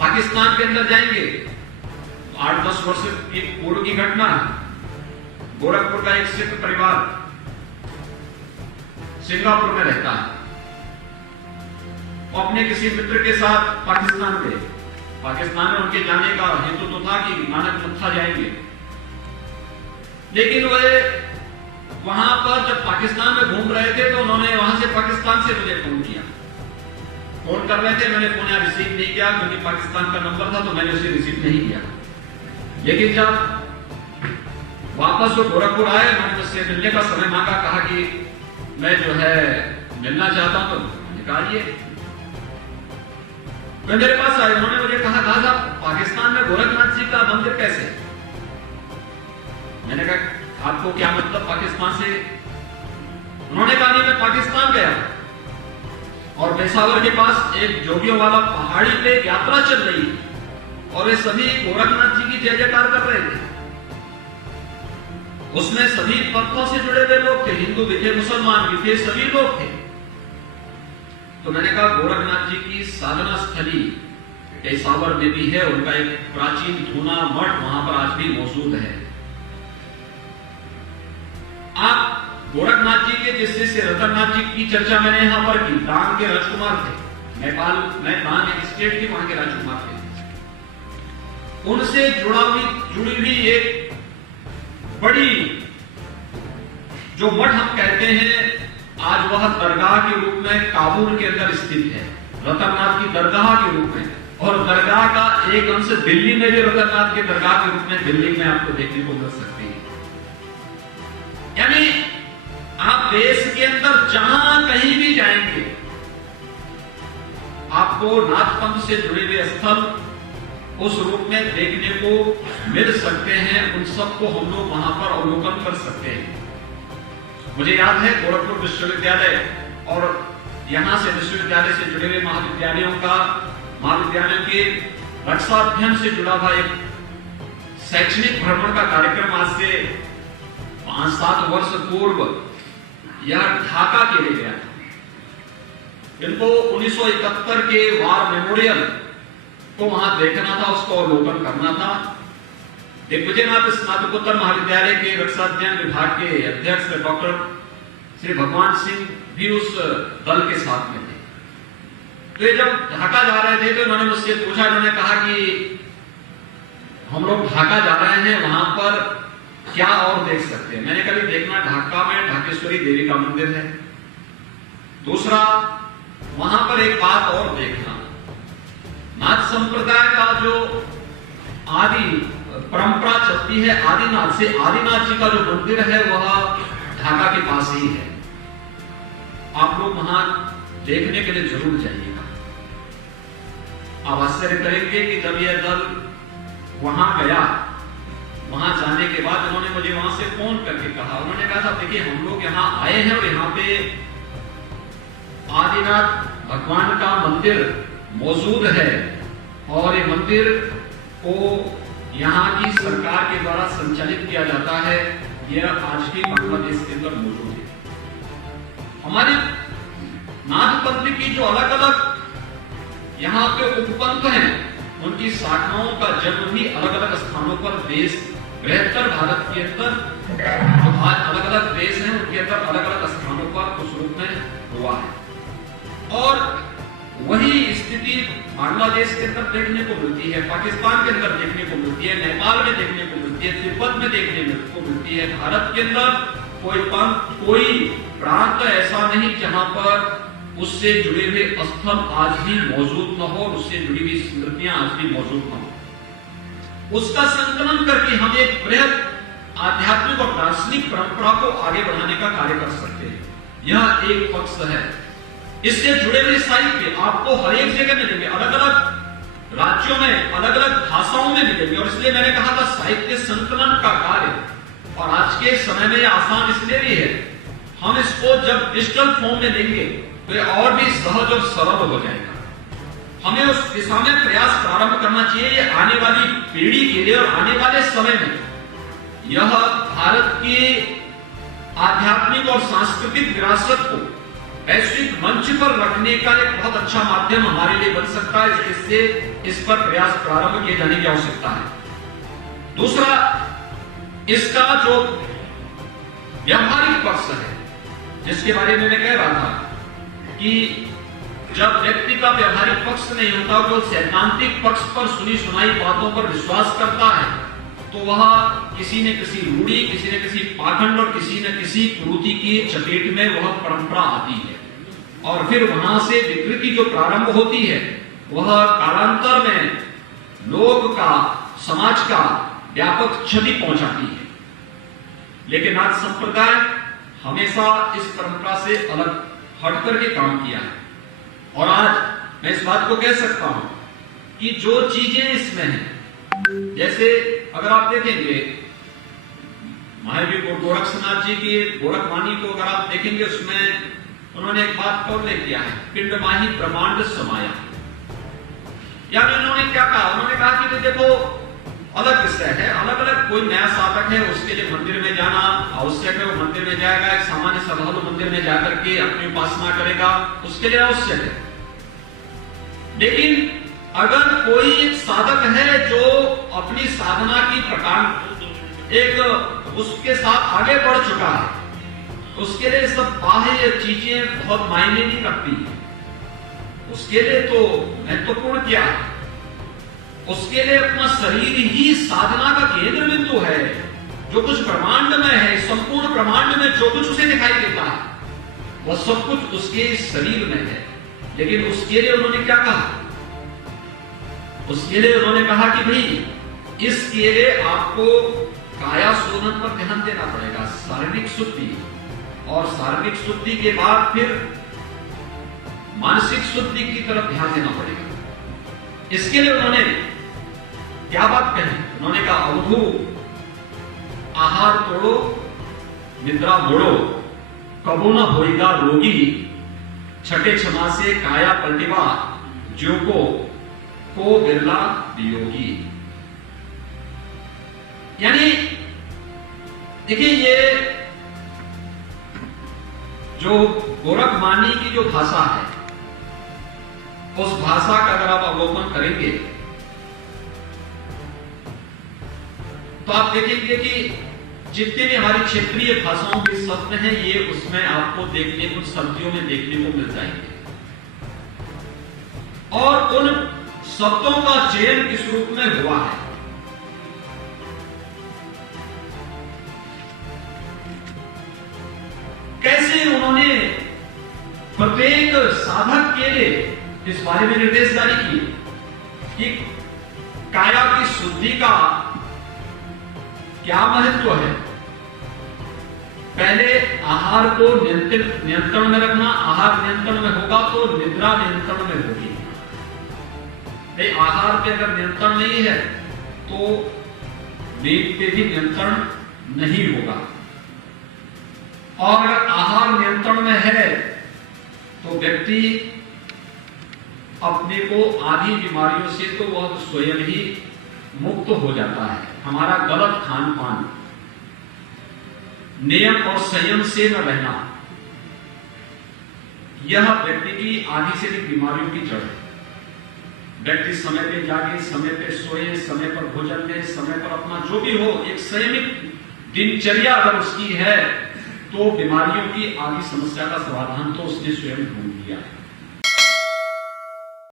पाकिस्तान के अंदर जाएंगे, 8-10 वर्ष की पूर्व की घटना, गोरखपुर का एक सिख परिवार सिंगापुर में रहता है, वो अपने किसी मित्र के साथ पाकिस्तान गए। पाकिस्तान में उनके जाने का हेतु तो था कि नानक मत्था जाएंगे, लेकिन वे वहां पर जब पाकिस्तान में घूम रहे थे तो उन्होंने वहां से पाकिस्तान से मुझे फोन किया। फोन कर रहे थे, मैंने फोन यहाँ रिसीव नहीं किया क्योंकि पाकिस्तान का नंबर था, तो मैंने उसे रिसीव नहीं किया। लेकिन जब वापस वो गोरखपुर आए, मैंने उससे मिलने का समय मांगा, कहा कि मैं जो है मिलना चाहता हूं, तो निकालिए। वे मेरे पास आए, उन्होंने मुझे कहा, दादा पाकिस्तान में गोरखनाथ जी का मंदिर कैसे? मैंने कहा आपको क्या मतलब पाकिस्तान से? उन्होंने कहा नहीं, मैं पाकिस्तान गया और पेशावर के पास एक जोगियों वाला पहाड़ी पे यात्रा चल रही और वे सभी गोरखनाथ जी की जय जयकार कर रहे थे। उसमें सभी पंथों से जुड़े हुए लोग थे, हिंदू भी थे, मुसलमान भी थे, सभी लोग थे। तो मैंने कहा गोरखनाथ जी की साधना स्थली पेशावर में भी है, उनका एक प्राचीन धूना मठ वहां पर आज भी मौजूद है। आप गोरखनाथ जी के जिस शिष्य रतननाथ जी की चर्चा मैंने यहां पर की, डांग के राजकुमार थे, नेपाल में डांग एक स्टेट थी, वहां के राजकुमार थे। उनसे जुड़ी हुई एक बड़ी जो मठ हम कहते हैं, आज वह दरगाह के रूप में काबुल के अंदर स्थित है, रतननाथ की दरगाह के रूप में। और दरगाह का एक अंश दिल्ली में भी रतननाथ के दरगाह के रूप में दिल्ली में आपको देखने को मिल सकती है। यानी आप देश के अंदर जहां कहीं भी जाएंगे, आपको नाथ पंथ से जुड़े हुए स्थल उस रूप में देखने को मिल सकते हैं। उन सबको हम लोग वहां पर अवलोकन कर सकते हैं। मुझे याद है गोरखपुर विश्वविद्यालय और यहां से विश्वविद्यालय से जुड़े हुए महाविद्यालयों के रक्षाध्ययन से जुड़ा हुआ एक शैक्षणिक भ्रमण का कार्यक्रम आज से 5-7 वर्ष पूर्व यह ढाका के लिए गया था। इनको 1971 के वार मेमोरियल को वहां देखना था, उसको अवलोकन करना था। दिग्विजयनाथ स्नातकोत्तर महाविद्यालय के रक्षाध्ययन विभाग के अध्यक्ष डॉक्टर श्री भगवान सिंह भी उस दल के साथ में थे। तो ये जब ढाका जा रहे थे तो इन्होंने मुझसे पूछा, इन्होंने कहा कि हम लोग ढाका जा रहे हैं, वहां पर क्या और देख सकते हैं? मैंने कभी देखना, ढाका में ढाकेश्वरी देवी का मंदिर है। दूसरा, वहां पर एक बात और देखना, नाथ संप्रदाय का जो आदि परंपरा चलती है आदिनाथ से, आदिनाथ जी का जो मंदिर है वह ढाका के पास ही है। आप लोग वहां देखने के लिए जरूर जाइएगा। आप आश्चर्य करेंगे कि जब यह दल वहां गया, वहां जाने के बाद उन्होंने मुझे वहां से फोन करके कहा, उन्होंने कहा था देखिए हम लोग यहाँ आए हैं और यहाँ पे आदिनाथ भगवान का मंदिर मौजूद है और ये मंदिर को यहाँ की सरकार के द्वारा संचालित किया जाता है। यह आज भी बांग्लादेश के अंदर मौजूद है। हमारे नाथ पंथ की जो अलग अलग यहाँ पे उपपंथ हैं, उनकी शाखाओं का जन्म भी अलग अलग स्थानों पर देश, बृहत्तर भारत के अंदर जो आज अलग अलग देश हैं उनके अंदर अलग अलग स्थानों पर उस रूप में हुआ है। और वही स्थिति बांग्लादेश के अंदर देखने को मिलती है, पाकिस्तान के अंदर देखने को मिलती है, नेपाल में देखने को मिलती है, तिब्बत में देखने को मिलती है। भारत के अंदर कोई पंथ, कोई प्रांत ऐसा नहीं जहां पर उससे जुड़े हुए स्थल आज भी मौजूद न हो, उससे जुड़ी हुई स्मृतियां आज भी मौजूद न हो। उसका संकलन करके हम एक बृहद आध्यात्मिक और दार्शनिक परंपरा को आगे बढ़ाने का कार्य कर सकते हैं। यह एक पक्ष है। इससे जुड़े हुए साहित्य आपको हर एक जगह मिलेंगे, अलग अलग राज्यों में, अलग अलग भाषाओं में मिलेंगे। और इसलिए मैंने कहा था साहित्य संकलन का कार्य, और आज के समय में आसान इसलिए भी है, हम इसको जब डिजिटल फॉर्म में लेंगे तो ये और भी सहज और सरल हो जाएगा। हमें उस दिशा में प्रयास प्रारंभ करना चाहिए। ये आने वाली पीढ़ी के लिए और आने वाले समय में यह भारत की आध्यात्मिक और सांस्कृतिक विरासत को वैश्विक मंच पर रखने का एक बहुत अच्छा माध्यम हमारे लिए बन सकता है, जिससे इस पर प्रयास प्रारंभ किए जाने की आवश्यकता है। दूसरा, इसका जो व्यावहारिक पक्ष है, जिसके बारे में मैं कह रहा था कि जब व्यक्ति का व्यावहारिक पक्ष नहीं होता, वो सैद्धांतिक पक्ष पर सुनी सुनाई बातों पर विश्वास करता है, तो वह किसी न किसी रूढ़ी, किसी न किसी पाखंड और किसी न किसी कुरीति की चपेट में वह परंपरा आती है, और फिर वहां से विकृति जो प्रारंभ होती है, वह कालांतर में लोग का, समाज का व्यापक क्षति पहुंचाती है। लेकिन आज संप्रदाय हमेशा इस परंपरा से अलग हट करके काम किया है, और आज मैं इस बात को कह सकता हूं कि जो चीजें इसमें हैं, जैसे अगर आप देखेंगे महावीर गोरक्षनाथ जी की गोरखवाणी को अगर आप देखेंगे, उसमें उन्होंने एक बात को उल्लेख किया है, पिंड माही ब्रह्मांड समाया। यानी उन्होंने क्या कहा? उन्होंने कहा कि देखो, अलग विषय है, अलग अलग कोई नया साधक है, उसके लिए मंदिर में जाना आवश्यक है, वो मंदिर में जाएगा, एक सामान्य श्रद्धालु मंदिर में जाकर के अपनी उपासना करेगा, उसके लिए आवश्यक है। लेकिन अगर कोई एक साधक है जो अपनी साधना की प्रकार एक उसके साथ आगे बढ़ चुका है, उसके लिए सब बाह्य चीजें बहुत मायने नहीं रखती। उसके लिए तो महत्वपूर्ण क्या है? उसके लिए अपना शरीर ही साधना का केंद्र बिंदु है। जो कुछ ब्रह्मांड में है, संपूर्ण ब्रह्मांड में जो कुछ उसे दिखाई देता है, वह सब कुछ उसके शरीर में है। लेकिन उसके लिए उन्होंने क्या कहा? उसके लिए उन्होंने कहा कि भाई इसके लिए आपको काया शोधन पर ध्यान देना पड़ेगा, शारीरिक शुद्धि, और शारीरिक शुद्धि के बाद फिर मानसिक शुद्धि की तरफ ध्यान देना पड़ेगा। इसके लिए उन्होंने क्या बात कही? उन्होंने कहा, अवधू आहार तोड़ो, निद्रा मोड़ो, कबो न होएगा रोगी, छठे क्षमा से काया पलटिवा, जो को बिरला वियोगी। यानी देखिए, ये जो गोरखवाणी की जो भाषा है, उस भाषा का अगर आप अवलोकन करेंगे तो आप देखेंगे कि जितने भी हमारी क्षेत्रीय भाषाओं के शब्द हैं, ये उसमें आपको देखने को, शब्दों में देखने को मिल जाएंगे। और उन शब्दों का चयन किस रूप में हुआ है? कैसे उन्होंने प्रत्येक साधक के लिए इस बारे में निर्देश जारी किए कि काया की शुद्धि का क्या महत्व है। पहले आहार को नियंत्रण में रखना, आहार नियंत्रण में होगा तो निद्रा नियंत्रण में होगी। आहार पे अगर नियंत्रण नहीं है तो नींद पे भी नियंत्रण नहीं होगा, और अगर आहार नियंत्रण में है तो व्यक्ति अपने को आदि बीमारियों से तो वह स्वयं ही मुक्त हो जाता है। हमारा गलत खान पान, नियम और संयम से न रहना, यह व्यक्ति की आदि से भी बीमारियों की जड़ है। व्यक्ति समय पे जागे, समय पे सोए, समय पर भोजन ले, समय पर अपना जो भी हो, एक संयमित दिनचर्या अगर उसकी है, तो बीमारियों की आदि समस्या का समाधान तो उसने स्वयं ढूंढ लिया है।